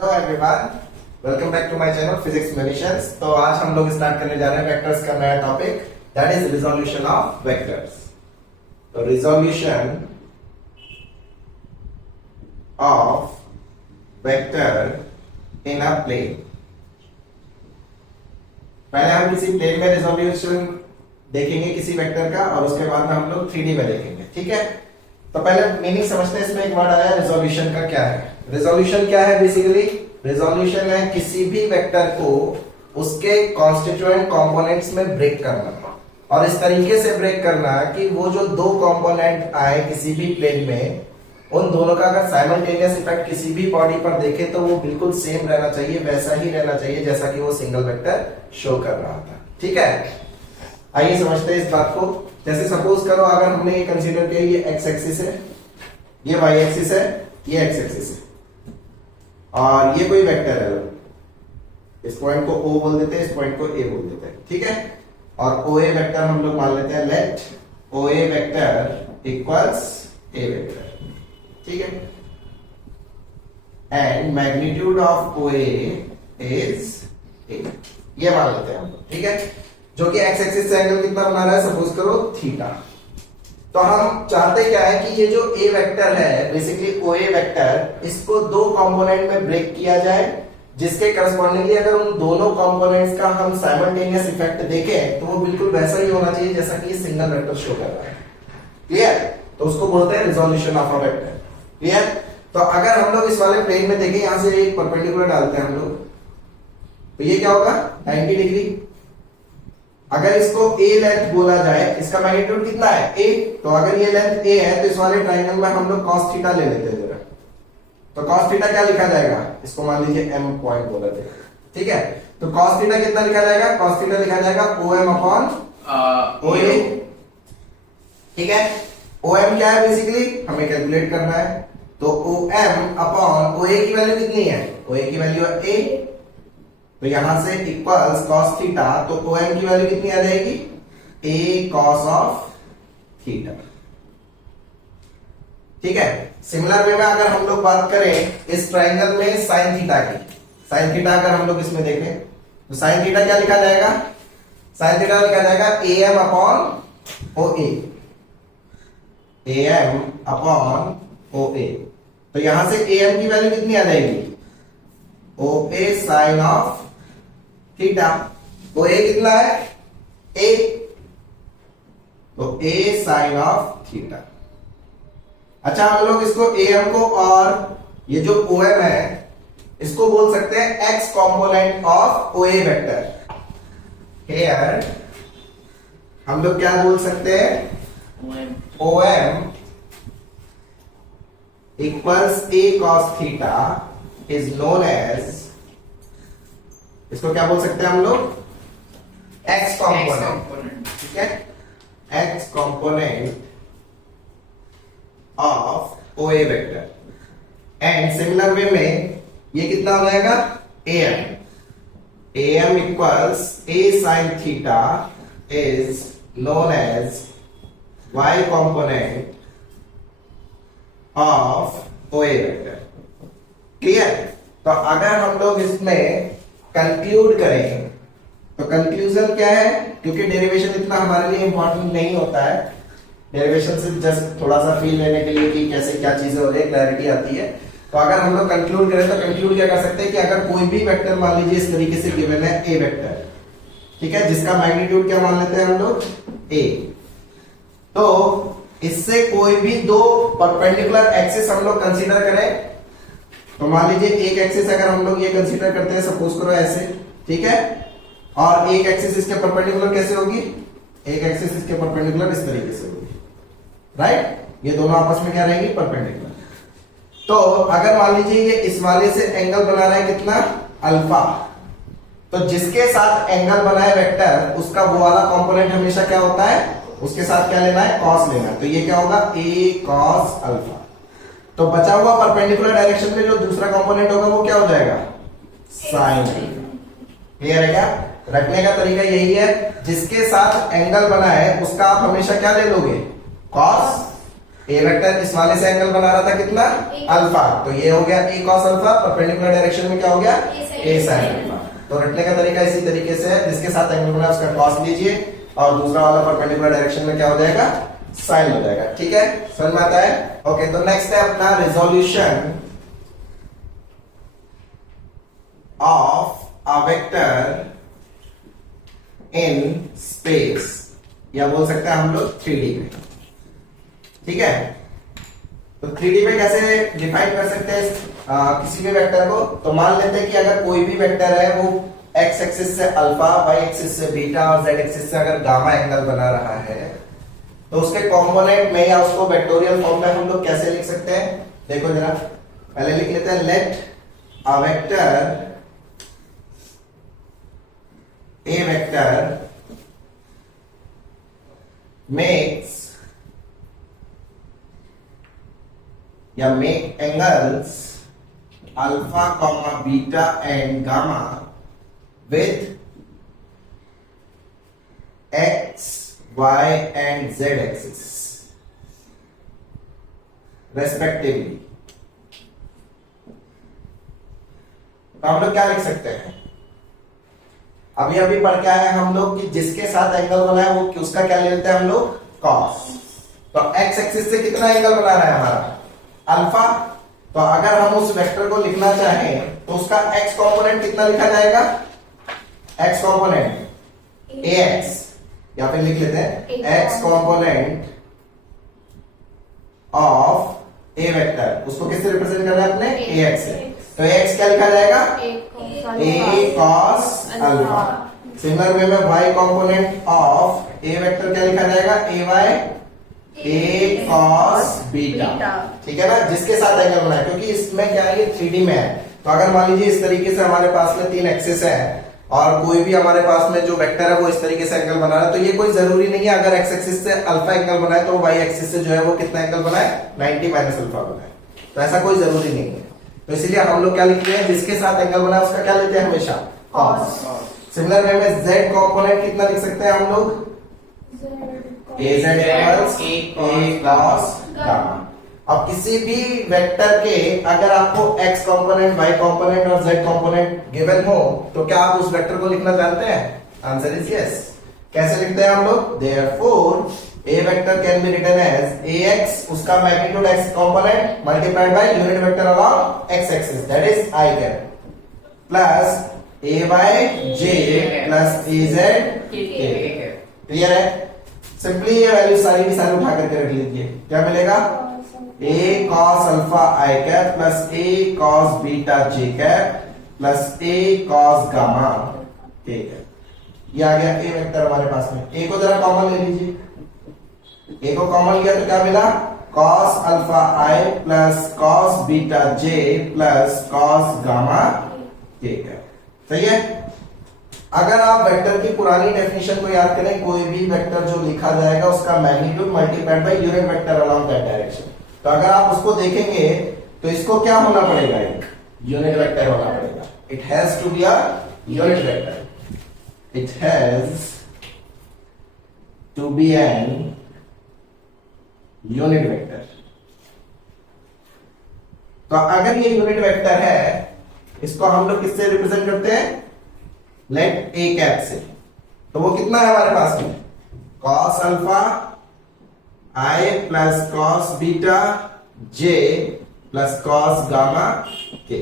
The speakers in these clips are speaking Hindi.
Hello everyone, welcome back to my channel physics musicians. तो आज हम लोग स्टार्ट करने जा रहे हैं वेक्टर्स का नया topic, that is resolution of vectors. तो resolution of vector in a plane. पहले हम किसी प्लेन में रिजोल्यूशन देखेंगे किसी वेक्टर का, और उसके बाद में हम लोग 3D में देखेंगे। ठीक है, तो पहले मीनिंग समझते हैं। इसमें एक वर्ड आया रिजोल्यूशन का, क्या है रिजोल्यूशन? क्या है बेसिकली? रिजोल्यूशन है किसी भी वेक्टर को उसके कॉन्स्टिट्यूएंट कंपोनेंट्स में ब्रेक करना, और इस तरीके से ब्रेक करना कि वो जो दो कंपोनेंट आए किसी भी प्लेन में, उन दोनों का अगर साइमल्टेनियस इफेक्ट किसी भी बॉडी पर देखे तो वो बिल्कुल सेम रहना चाहिए, वैसा ही रहना चाहिए जैसा कि वो सिंगल वेक्टर शो कर रहा था। ठीक है, आइए समझते हैं इस बात को। जैसे सपोज करो, अगर हमने ये कंसीडर किया, ये एक्स एक्सिस है, ये वाई एक्सिस है, ये एक्स एक्सिस है, और ये कोई वेक्टर है। इस पॉइंट को O बोल देते हैं, इस पॉइंट को A बोल देते हैं। ठीक है, और OA वेक्टर हम लोग मान लेते हैं। Let OA vector equals A vector. ठीक है, and magnitude of OA is A, ये मान लेते हैं हम लोग। ठीक है, जो कि एक्स एक्सिस से एंगल कितना बना रहा है, सपोज करो थीटा। तो हम चाहते क्या है कि ये जो ए वेक्टर है, बेसिकली ओ ए वेक्टर, इसको दो कंपोनेंट में ब्रेक किया जाए, जिसके करस्पॉन्डिंगली अगर उन दोनों कंपोनेंट्स का हम साइमल्टेनियस इफेक्ट देखें तो वो बिल्कुल वैसा ही होना चाहिए जैसा कि ये सिंगल वेक्टर शो कर रहा है। क्लियर? तो उसको बोलते हैं resolution of a vector. Clear? तो अगर हम लोग इस वाले प्लेन में देखें, यहां से एक परपेंडिकुलर डालते हैं हम लोग, तो ये क्या होगा 90 डिग्री। अगर इसको a लेंथ बोला जाए, इसका मैग्नीट्यूड कितना है a, तो अगर ये लेंथ a है तो इस वाले ट्राइंगल में हम लोग cos थीटा ले लेते हैं जरा। तो cos थीटा क्या लिखा जाएगा, इसको मान लीजिए m पॉइंट बोला जाएगा। ठीक है, तो cos थीटा कितना लिखा जाएगा, cos थीटा लिखा जाएगा OM अपॉन OA। ठीक है, OM क्या है बेसिकली, हमें कैलकुलेट करना है। तो OM अपॉन OA की वैल्यू कितनी है, OA की वैल्यू है a, तो यहां से इक्वल्स cos थीटा, तो OM की वैल्यू कितनी आ जाएगी, a cos ऑफ थीटा। ठीक है, सिमिलर वे में अगर हम लोग बात करें इस ट्राइंगल में sin थीटा की, sin थीटा अगर हम लोग इसमें देखें तो sin थीटा क्या लिखा जाएगा, sin थीटा लिखा जाएगा am upon OA, am upon OA। तो यहां से am की वैल्यू कितनी आ जाएगी, OA साइन ऑफ थीटा। तो a कितना है a, तो a साइन ऑफ थीटा। अच्छा, हम लोग इसको am को और ये जो OM है इसको बोल सकते हैं x component of OA vector. Here हम लोग क्या बोल सकते हैं, OM equals a cos theta is known as, इसको क्या बोल सकते हैं हम लोग, x कंपोनेंट। ठीक है, x component of OA vector. And similar way में ये कितना हो जाएगा, am equals a sine theta is known as y component of OA vector. Clear? तो अगर हम लोग इसमें कंक्लूड करें तो कंक्लूजन क्या है, क्योंकि डेरिवेशन इतना हमारे लिए इंपॉर्टेंट नहीं होता है, डेरिवेशन से जस्ट थोड़ा सा फील लेने के लिए कि कैसे क्या चीजें हो रही है, क्लैरिटी आती है। तो अगर हम लोग कंक्लूड करें तो कंक्लूड क्या कर सकते हैं कि अगर कोई भी वेक्टर मान लीजिए इस तरीके से गिवन है ए वेक्टर, ठीक है, जिसका मैग्नीट्यूड क्या मान लेते हैं हम लोग a, तो इससे कोई भी दो परपेंडिकुलर एक्सिस हम लोग कंसीडर करें, तो मान लीजिए एक एक्सिस अगर हम लोग ये कंसीडर करते हैं, सपोज करो ऐसे, ठीक है, और एक एक्सिस इसके परपेंडिकुलर कैसे होगी, एक एक्सिस इसके परपेंडिकुलर इस तरीके से होगी, राइट, ये दोनों आपस में क्या रहेंगी, परपेंडिकुलर। तो अगर मान लीजिए ये इस वाले से एंगल बना रहा है कितना, अल्फा, तो जिसके साथ एंगल बना है वेक्टर, उसका वो वाला कंपोनेंट हमेशा क्या होता है, उसके साथ क्या लेना है, कॉस लेना है। तो ये क्या होगा, a cos अल्फा। तो बचा हुआ परपेंडिकुलर डायरेक्शन में जो दूसरा कंपोनेंट होगा वो क्या हो जाएगा, साइन। क्लियर है क्या? रखने का तरीका यही है, जिसके साथ एंगल बना है उसका आप हमेशा क्या ले लोगे, कॉस ए वेक्टर इस वाले से एंगल बना रहा था कितना, अल्फा, तो ये हो गया ए कॉस अल्फा, परपेंडिकुलर डायरेक्शन में क्या हो गया, ए साइन अल्फा। तो रटने का तरीका इसी तरीके से है, जिसके साथ एंगल बना उसका कॉस लीजिए और दूसरा वाला परपेंडिकुलर डायरेक्शन में क्या हो जाएगा, साइन हो जाएगा। ठीक है, समझ में आता है? ओके, तो नेक्स्ट है अपना resolution of a vector in space, या बोल सकते हैं हम लोग 3D में। ठीक है, तो 3D में कैसे डिफाइन कर सकते हैं किसी भी वेक्टर को? तो मान लेते हैं कि अगर कोई भी वेक्टर है वो x एक्सिस से अल्फा, y एक्सिस से बीटा और z एक्सिस से अगर गामा एंगल बना रहा है, तो उसके कंपोनेंट में या उसको वेक्टोरियल फॉर्म में हम लोग कैसे लिख सकते हैं? देखो जरा, पहले लिख लेते हैं let a vector A vector makes या make angles alpha, beta and gamma with x, y and z axis respectively। तो हम लोग क्या लिख सकते हैं? अभी अभी पढ़ के आए हैं हम लोग कि जिसके साथ एंगल बना है वो उसका क्या ले लेते हैं हम लोग, कॉस। तो x एक्सिस से कितना एंगल बना रहा है हमारा, अल्फा। तो अगर हम उस वेक्टर को लिखना चाहें तो उसका x कंपोनेंट कितना लिखा जाएगा, x कंपोनेंट ax, या फिर लिख लेते हैं x component of A vector, उसको किससे रिप्रेजेंट करना है अपने, ax से। तो x क्या लिखा जाएगा, a cos alpha. Similar way में y component of A vector क्या लिखा जाएगा, a cos बीटा। ठीक है ना, जिसके साथ एंगल बना है, क्योंकि इसमें क्या है, ये 3D में है। तो अगर मान लीजिए इस तरीके से हमारे पास में 3 एक्सिस है और कोई भी हमारे पास में जो वेक्टर है वो इस तरीके से एंगल बना रहा है, तो ये कोई जरूरी नहीं है अगर x एक्सिस से अल्फा एंगल बनाए तो y एक्सिस से जो है वो कितना एंगल बनाए, 90 माइनस अल्फा बनाए। तो ऐसा कोई जरूरी नहीं है। तो इसीलिए हम लोग क्या लिखते हैं, जिसके साथ एंगल बना है उसका क्या लेते हैं हमेशा, कॉस। सिमिलर वे में z कंपोनेंट कितना लिख सकते हैं हम लोग, az equals a cos gamma. अब किसी भी वेक्टर के अगर आपको x कंपोनेंट, y कंपोनेंट और z कंपोनेंट गिवन हो तो क्या आप उस वेक्टर को लिखना जानते हैं? Answer is yes. कैसे लिखते हैं हम लोग? Therefore a vector can be written as ax, उसका magnitude x component multiplied by unit vector along x axis, that is i cap, plus ay j plus az k। Clear है? सिंपली ये वैल्यू सारी की सारी उठा करके रख लीजिए, क्या मिलेगा, a cos alpha i cap plus a cos beta j cap plus a cos gamma k cap. ये आ गया a वेक्टर हमारे पास में। a को जरा कॉमन ले लीजिए, a को कॉमन लिया तो क्या मिला, cos alpha i plus cos beta j plus cos gamma k cap. सही है? अगर आप वेक्टर की पुरानी डेफिनेशन को याद करें, कोई भी वेक्टर जो लिखा जाएगा उसका magnitude multiplied by unit vector along that direction. तो अगर आप उसको देखेंगे तो इसको क्या होना पड़ेगा, एक यूनिट वेक्टर होना पड़ेगा। It has to be a unit vector, it has to be an unit vector. तो अगर ये यूनिट वेक्टर है, इसको हम लोग किससे रिप्रेजेंट करते हैं, लेट ए कैप से। तो वो कितना है हमारे पास में, cos alpha i plus cos beta j plus cos gamma k।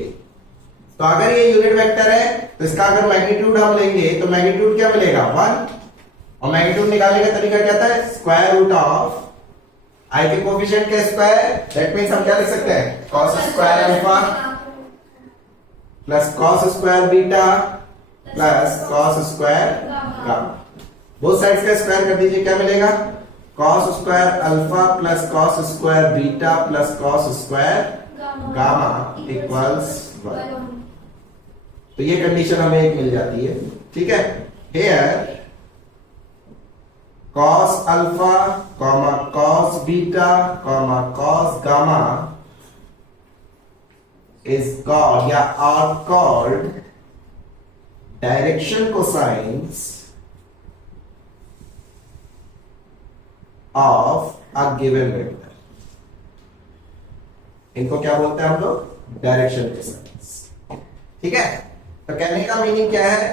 तो अगर ये यूनिट वेक्टर है तो इसका अगर मैग्नीट्यूड हम लेंगे तो मैग्नीट्यूड क्या मिलेगा, 1, और मैग्नीट्यूड निकालने का तरीका क्या था, स्क्वायर रूट ऑफ i के कोफिशिएंट के स्क्वायर। दैट मींस हम क्या लिख सकते हैं, cos square alpha plus cos square beta plus cos square gamma. Both sides का स्क्वायर कर दीजिए, क्या मिलेगा, cos square alpha plus cos square beta plus cos square gamma equals 1। तो ये कंडीशन हमें एक मिल जाती है। ठीक है, here cos alpha comma cos beta comma cos gamma is called या are called direction cosines of a given vector. इनको क्या बोलते हैं हम लोग? Direction cosines. ठीक है, तो कहने का मीनिंग क्या है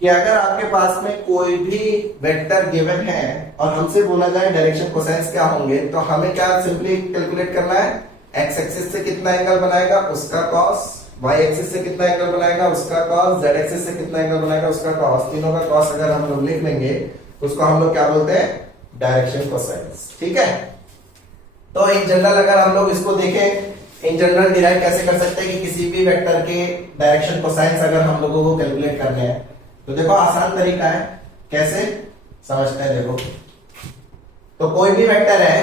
कि अगर आपके पास में कोई भी वेक्टर गिवन है और हमसे बोला जाए डायरेक्शन कोसाइंस क्या होंगे, तो हमें क्या सिंपली कैलकुलेट करना है, एक्स एक्सिस से कितना एंगल बनाएगा उसका कॉस, वाई एक्सिस से कितना एंगल बनाएगा उसका कॉस, जेड एक्सिस से कितना एंगल बनाएगा उसका कॉस, तीनों का कॉस अगर हम लोग लिख लेंगे तो उसको हम लोग क्या बोलते हैं? Direction cosines. ठीक है, तो इन जनरल अगर हम लोग इसको देखें, इन जनरल डिराइव कैसे कर सकते हैं कि किसी भी वेक्टर के डायरेक्शन कोसाइंस अगर हम लोगों को कैलकुलेट करने हैं, तो देखो आसान तरीका है, कैसे समझते हैं। देखो, तो कोई भी वेक्टर है,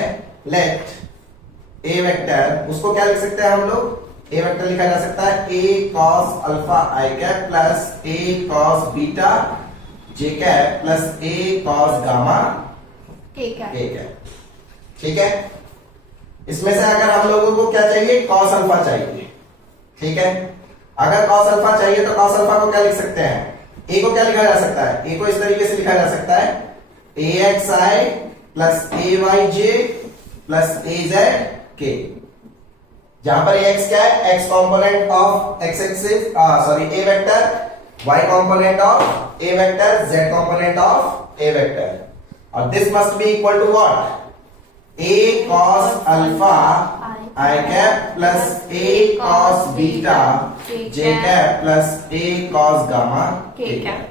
लेट ए वेक्टर, उसको क्या लिख सकते हैं हम लोग? ए वेक्टर लिखा जा सकता है ए कॉस अल्फा आई कैप प्लस ए कॉस बीटा जे कैप प्लस ए कॉस गामा के कैप। ठीक है, इसमें से अगर हम लोगों को क्या चाहिए? कॉस अल्फा चाहिए। ठीक है, अगर कॉस अल्फा चाहिए तो कॉस अल्फा को क्या लिख सकते हैं? ए को क्या लिखा जा सकता है? ए को इस तरीके से लिखा जा सकता है ए x I plus A Y J plus A Z के, जहां पर एक्स क्या है? X component of x axis, sorry A vector, y component of a vector, z component of a vector, और this must be equal to what? a cos alpha I cap plus a cos beta j cap plus a cos gamma k cap।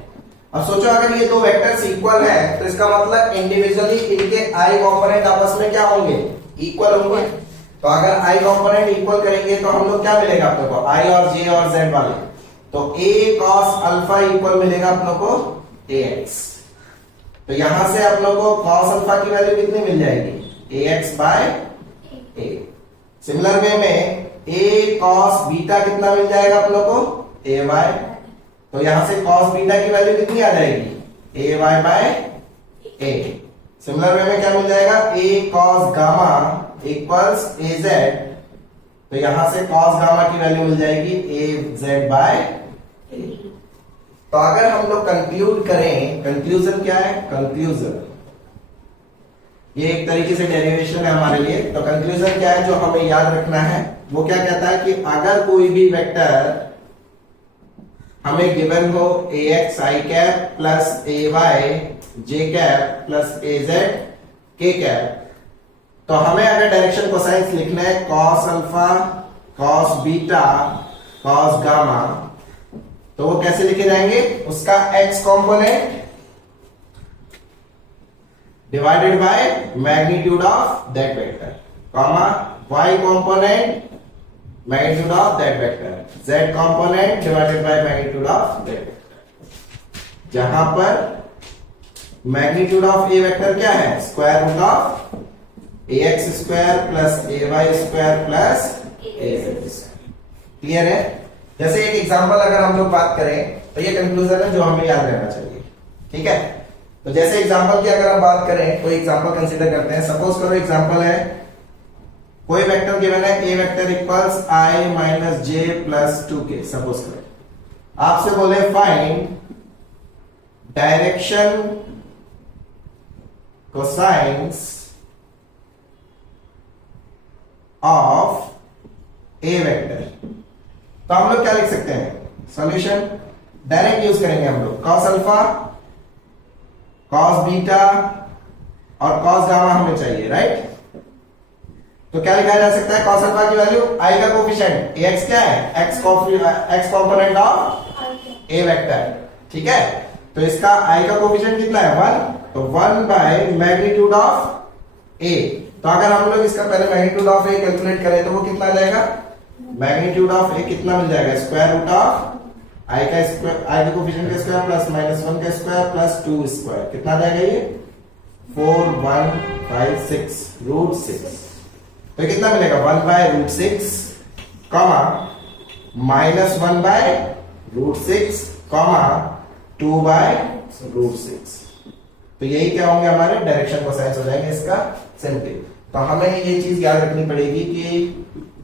अब सोचो अगर ये दो वेक्टर्स इक्वल है तो इसका मतलब इंडिविजुअली इनके i कॉम्पोनेंट आपस में क्या होंगे? इक्वल होंगे। तो अगर i कॉम्पोनेंट इक्वल करेंगे तो हम लोग क्या मिलेगा अपने को? i और j और z वाले, तो a cos अल्फा इक्वल मिलेगा अपनों को ax। तो यहां से अपनों को cos अल्फा की वैल्यू कितनी मिल जाएगी? ax by a। Similar way में a cos बीटा कितना मिल जाएगा अपनों को? ay। तो यहां से cos बीटा की वैल्यू कितनी आ जाएगी? ay by a। Similar way में क्या मिल जाएगा? a cos gamma equals az। तो यहां से cos गामा की वैल्यू मिल जाएगी az बाय। तो अगर हम लोग कंक्लूड करें, कंक्लूजन क्या है? कंक्लूजन ये एक तरीके से डेरिवेशन है हमारे लिए। तो कंक्लूजन क्या है जो हमें याद रखना है? वो क्या कहता है कि अगर कोई भी वेक्टर हमें गिवन हो ax i cap plus ay j cap plus az k cap, तो हमें अगर डायरेक्शन कोसाइंस लिखना है cos alpha, cos beta, cos gamma, तो वो कैसे लिखे जाएंगे? उसका x component divided by magnitude of that vector, comma y component magnitude of that vector, z component divided by magnitude of that vector, जहां पर मैग्नीट्यूड ऑफ ए वेक्टर क्या है? Square root of ax square plus ay square plus az square. Clear है? जैसे एक एग्जांपल अगर हम लोग बात करें तो ये कंक्लूजन है जो हमें याद रहना चाहिए। ठीक है, तो जैसे एग्जांपल की अगर हम बात करें, कोई एग्जांपल कंसीडर करते हैं। सपोज करो एग्जांपल है कोई वेक्टर गिवन है a vector equals i minus j plus 2k। Suppose करो आपसे बोले find direction cosines of a vector, तो हम लोग क्या लिख सकते हैं? सॉल्यूशन डायरेक्ट यूज करेंगे हम लोग। cos अल्फा, cos बीटा और cos गामा हमें चाहिए, राइट? तो क्या लिखा जा सकता है? cos अल्फा की वैल्यू i का कोफिशिएंट ax क्या है? x component of a vector. ठीक है, तो इसका i का कोफिशिएंट कितना है? 1। तो 1 बाय मैग्नीट्यूड ऑफ a। तो अगर हम लोग इसका पहले मैग्नीट्यूड ऑफ a कैलकुलेट करें तो वो कितना आ जाएगा? मैग्नीट्यूड ऑफ a कितना मिल जाएगा? स्क्वायर रूट ऑफ i का स्क्वायर, i के कोफिशिएंट का स्क्वायर प्लस -1 का स्क्वायर प्लस 2 स्क्वायर, कितना आ जाएगा ये? 4 1 5 6 रूट 6। तो कितना मिलेगा? 1 by root 6 comma -1 by root 6 comma 2 by root 6। तो यही क्या होंगे? हमारे डायरेक्शन कोसाइंस हो जाएंगे इसका सिंपली। तो हमें ये चीज याद रखनी पड़ेगी कि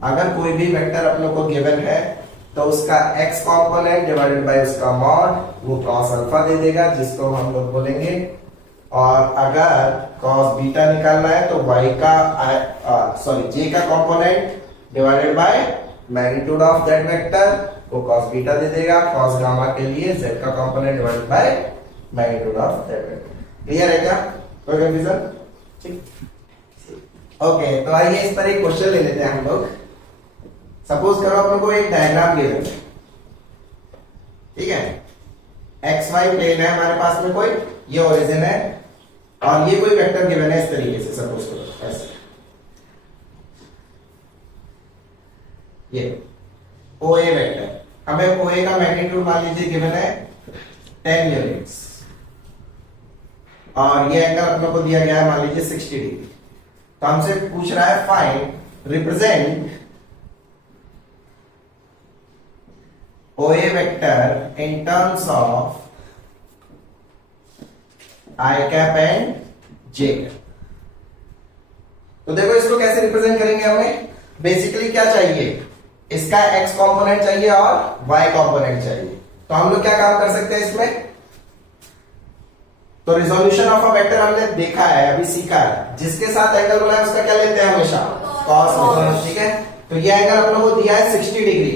अगर कोई भी वेक्टर अपने को गिवन है तो उसका x कॉम्पोनेंट डिवाइडेड बाय उसका मॉड, वो cos अल्फा दे देगा जिसको हम लोग बोलेंगे। और अगर cos बीटा निकालना है तो y का j का component divided by magnitude of that vector, वो cos बीटा दे देगा, cos गामा के लिए z का component divided by magnitude of that vector. Clear है क्या? कोई कंफ्यूजन? ठीक। ओके, तो आइए इस पर एक क्वेश्चन ले लेते हैं हम लोग। सपोज करो अपन को एक डायग्राम गिवन है, ठीक है, एक्स वाई प्लेन है हमारे पास में, कोई ये ओरिजिन है और ये कोई वेक्टर गिवन है इस तरीके से, सपोज करो ऐसे, ये ओ ए वेक्टर, हमें ओ ए का मैग्नीट्यूड मान लीजिए गिवन है 10 यूनिट्स और ये एंगल अपने को दिया गया है मान लीजिए 60 डिग्री। तो हमसे पूछ रहा है find represent O A vector in terms of i cap and j cap. तो देखो इसको कैसे रिप्रेजेंट करेंगे, हमें बेसिकली क्या चाहिए, इसका एक्स कंपोनेंट चाहिए और वाई कंपोनेंट चाहिए। तो हम लोग क्या काम कर सकते हैं इसमें, तो रिजोल्यूशन ऑफ अ वेक्टर हमने देखा है, अभी सीखा है, जिसके साथ एंगल बना है उसका क्या लेते हैं हमेशा, कॉस, ठीक है। तो ये एंगल अपने को दिया है 60 डिग्री,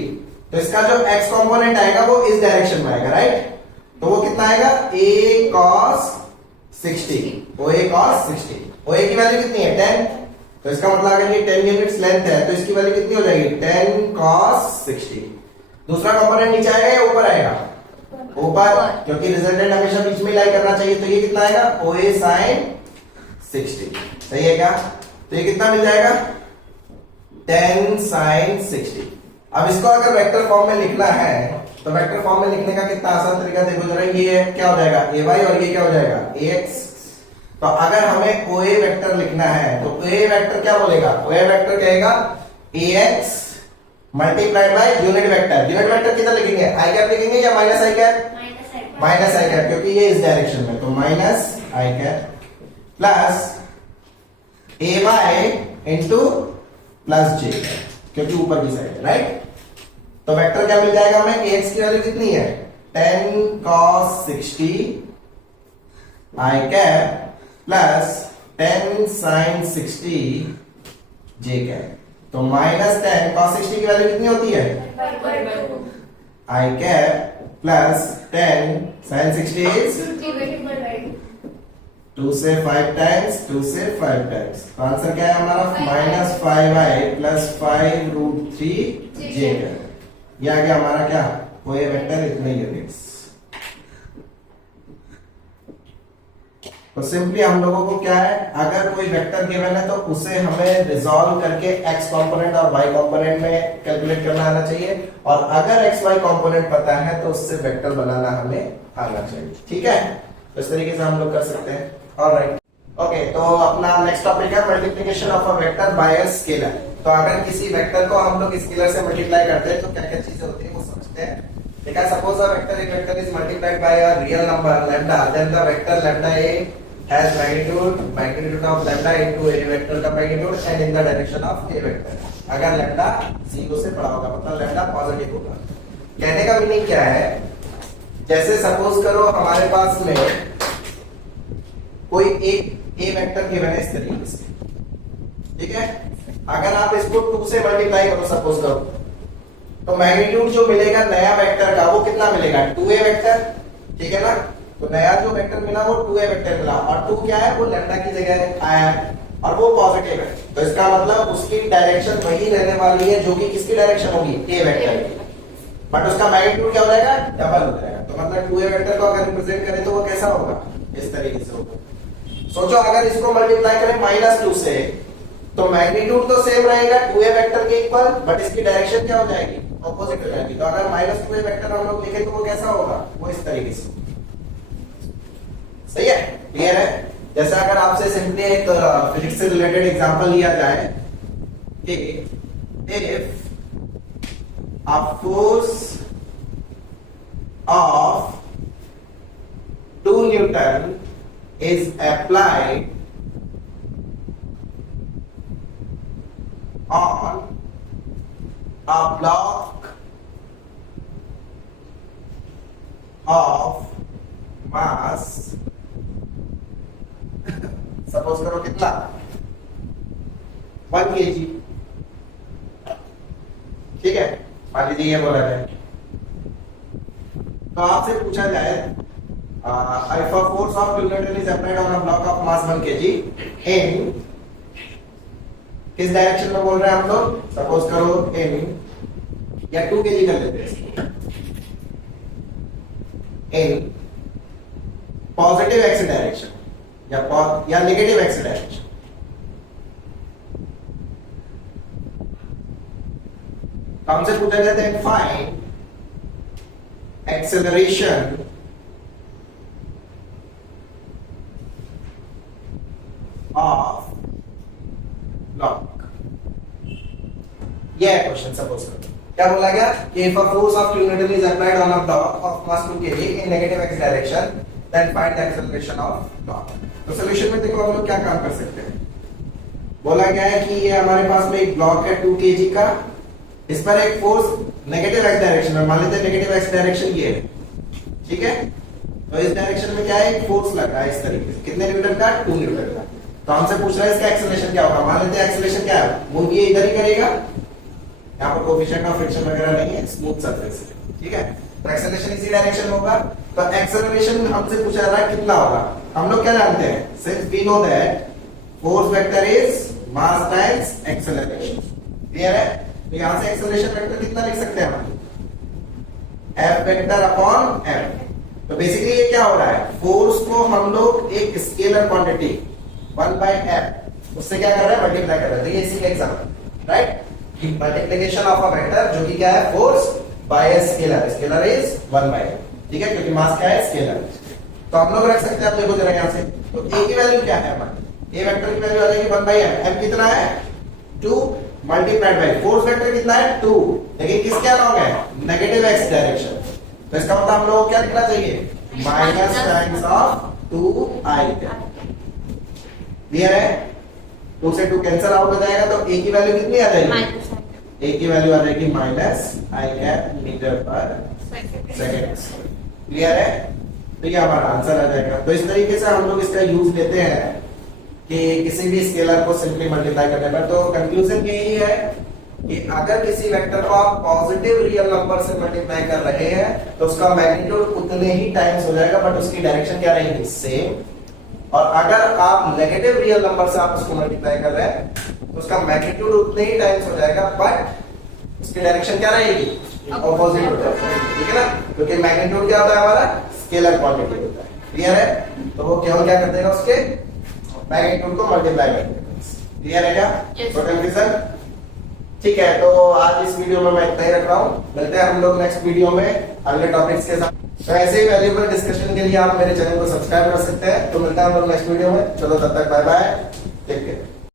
तो इसका जो एक्स कंपोनेंट आएगा वो इस डायरेक्शन में आएगा, राइट। तो वो कितना आएगा, a cos 60, O A cos 60, ओ ए की वैल्यू कितनी है 10, तो इसका मतलब अगर ये 10 यूनिट्स लेंथ है तो इसकी वैल्यू कितनी हो जाएगी 10 cos 60। दूसरा कंपोनेंट नीचे आएगा या ऊपर आएगा, ऊपर, क्योंकि रिजल्टेंट हमेशा बीच में लाई करना चाहिए। तो ये कितना आएगा, ओ ए sin 60, सही है क्या। तो ये कितना मिल जाएगा 10 sin 60। अब इसको अगर वेक्टर फॉर्म में लिखना है तो वेक्टर फॉर्म में लिखने का कितना आसान तरीका देखो जरा, ये क्या हो जाएगा ए वाई और ये क्या हो जाएगा ए एक्स। तो अगर हमें ओ ए वेक्टर लिखना है तो ओ ए वेक्टर क्या बोलेगा, ओ ए वेक्टर कहेगा A X multiplied by unit vector. Unit vector किधर लिखेंगे, आई कैप लिखेंगे या minus I cap, minus I cap, क्योंकि ये इस डायरेक्शन में, तो minus I cap plus A Y into plus J, क्योंकि ऊपर की साइड है, राइट। तो वेक्टर क्या मिल जाएगा हमें, एक्स की वैल्यू कितनी है 10 cos 60 आई कैप प्लस 10 sin 60 जे कैप। तो माइनस 10 cos 60 की वैल्यू कितनी होती है आई कैप प्लस 10 sin 60 इज 2 से 5 टाइम्स, 2 से 5 टाइम्स। तो आंसर क्या है हमारा माइनस 5i प्लस 5√3 जे कैप। ये आ गया हमारा क्या, कोई वेक्टर इतने यूनिट्स। तो सिंपली हम लोगों को क्या है, अगर कोई वेक्टर गिवन है तो उसे हमें रिजॉल्व करके एक्स कंपोनेंट और वाई कंपोनेंट में कैलकुलेट करना आना चाहिए, और अगर एक्स वाई कंपोनेंट पता है तो उससे वेक्टर बनाना हमें आना चाहिए, ठीक है। तो इस तरीके से हम लोग कर सकते हैं। ऑलराइट, ओके, तो अपना नेक्स्ट टॉपिक है multiplication of a vector by a scalar. तो अगर किसी वेक्टर को हम लोग स्केलर से मल्टीप्लाई करते हैं तो क्या क्या चीजें होती है वो समझते हैं। ठीक है, सपोज अ वेक्टर, एक vector is multiplied by a real number lambda, then the vector lambda A has magnitude of lambda into A vector का magnitude and in the direction of A vector. अगर लैम्डा 0 से बड़ा होगा मतलब लैम्डा पॉजिटिव होगा। कहने का मीनिंग क्या है, जैसे सपोज करो हमारे पास में कोई एक ए वेक्टर गिवन है इस तरीके से, ठीक है। अगर आप इसको 2 से मल्टीप्लाई करो सपोज करो, तो मैग्नीट्यूड जो मिलेगा नया वेक्टर का वो कितना मिलेगा 2a वेक्टर, ठीक है ना। तो नया जो वेक्टर मिला वो 2a वेक्टर मिला, और 2 क्या है, वो लैम्डा की जगह आया है और वो पॉजिटिव है। तो इसका मतलब उसकी डायरेक्शन वही रहने वाली है जो कि किसकी डायरेक्शन होगी, ए वेक्टर की, बट उसका मैग्नीट्यूड क्या हो जाएगा, डबल हो जाएगा। तो मतलब 2a वेक्टर को अगर रिप्रेजेंट करें तो वो कैसा होगा, इस तरीके से होगा। सोचो अगर इसको मल्टीप्लाई करें -2 से, तो मैग्नीट्यूड तो सेम रहेगा 2a वेक्टर के इक्वल, बट इसकी डायरेक्शन क्या हो जाएगी, ऑपोजिट हो जाएगी। तो अगर -2a वेक्टर हम लोग लिखे तो वो कैसा होगा, वो इस तरीके से। सही है, क्लियर है। जैसे अगर आपसे सिंपली एक फिजिक्स से रिलेटेड एग्जांपल लिया जाए कि if a force of 2 Newton is applied on a block of mass, suppose करो कितना 1 kg, ठीक है, मान लीजिए ये बोला जाए तो आपसे पूछा जाए if a force of kilonewton is applied on a block of mass 1 kg in किस डायरेक्शन में बोल रहे हैं हम लोग, सपोज करो in या 2 kg कर लेते हैं, in पॉजिटिव एक्स डायरेक्शन या नेगेटिव एक्स डायरेक्शन, तो हमसे पूछा जाता है फाइंड एक्सेलरेशन ऑफ ब्लॉक। यह क्वेश्चन सपोज करो क्या बोला गया कि if a force of kilonewton is applied on a block of mass 2 kg in negative x direction then find the acceleration of block। तो सॉल्यूशन में देखो हम लोग क्या काम कर सकते हैं, बोला गया है कि ये हमारे पास में एक ब्लॉक है 2 kg का, इस पर एक फोर्स नेगेटिव एक्स डायरेक्शन में, मान लेते हैं नेगेटिव एक्स डायरेक्शन ये है, ठीक है, तो इस डायरेक्शन में क्या है, एक फोर्स लग रहा है इस तरीके से, कितने न्यूटन का, 2 न्यूटन का। तो हमसे पूछ रहा है इसका एक्सेलरेशन क्या होगा, मान लेते हैं एक्सेलरेशन क्या है, मूव ये इधर ही करेगा, यहाँ पर कोएफिशिएंट ऑफ फ्रिक्शन वगैरह नहीं है, स्मूथ सरफेस है, ठीक है, तो एक्सेलरेशन इसी डायरेक्शन में होगा। तो एक्सेलरेशन हमसे पूछा जा रहा है कितना होगा, हम लोग क्या जानते हैं, since we know that force vector is mass times acceleration, clear है, तो यहां से एक्सेलरेशन वेक्टर कितना लिख सकते हैं हम, F वेक्टर अपॉन m। तो बेसिकली ये क्या हो रहा है, फोर्स को हम लोग एक स्केलर क्वांटिटी 1/m उससे क्या कर रहे हैं, मल्टीप्लाई कर रहे हैं, तो ये इसी का एग्जांपल, राइट, कि मल्टीप्लिकेशन ऑफ अ वेक्टर जो कि क्या है, force by a scalar, scalar is 1/m, ठीक है, क्योंकि मास क्या है, स्केलर। तो हम लोग रख सकते हैं, आप देखो जरा यहां से, तो a की वैल्यू क्या है हमारी, a वेक्टर की वैल्यू आ जाएगी 1/m, m कितना है 2 मल्टीप्लाइड बाय फोर्स वेक्टर कितना है 2, लेकिन किसके अलॉन्ग है, नेगेटिव एक्स डायरेक्शन, तो इसका मतलब हम लोग को क्या लिखना चाहिए, minus times of 2i, clear है, 2 से 2 कैंसिल आउट हो जाएगा, तो a की वैल्यू कितनी आ जाएगी, a की वैल्यू आ जाएगी माइनस i कैप मीटर पर सेकंड, क्लियर है, तो ये हमारा आंसर आ जाएगा। तो इस तरीके से हम लोग इसका यूज लेते हैं कि किसी भी स्केलर को सिंपली मल्टीप्लाई करने पर। तो कंक्लूजन यही है कि अगर किसी वेक्टर को आप पॉजिटिव रियल नंबर से मल्टीप्लाई कर रहे हैं तो उसका मैग्नीट्यूड उतने ही टाइम्स हो जाएगा, बट उसकी डायरेक्शन क्या रहेगी, सेम, और अगर आप नेगेटिव रियल नंबर से आप उसको मल्टीप्लाई कर रहे हैं तो उसका मैग्नीट्यूड उतने ही टाइम्स हो जाएगा, बट उसकी डायरेक्शन क्या रहेगी, ऑपोजिट हो जाएगी, ठीक है ना, क्योंकि मैग्नीट्यूड क्या होता है हमारा, स्केलर क्वांटिटी होता है, क्लियर है, तो वो केवल क्या कर देगा, उसके मैग्नीट्यूड को मल्टीप्लाई कर देगा, क्लियर है क्या, कंफ्यूजन, ठीक है। तो आज इस वीडियो में मैं इतना ही रख रहा हूँ, मिलते हैं हम लोग नेक्स्ट वीडियो में अगले टॉपिक्स के साथ। तो ऐसे ही वैल्यूएबल डिस्कशन के लिए आप मेरे चैनल को सब्सक्राइब कर सकते हैं। तो मिलते हैं हम लोग नेक्स्ट वीडियो में, चलो तब तक बाय बाय, टेक केयर।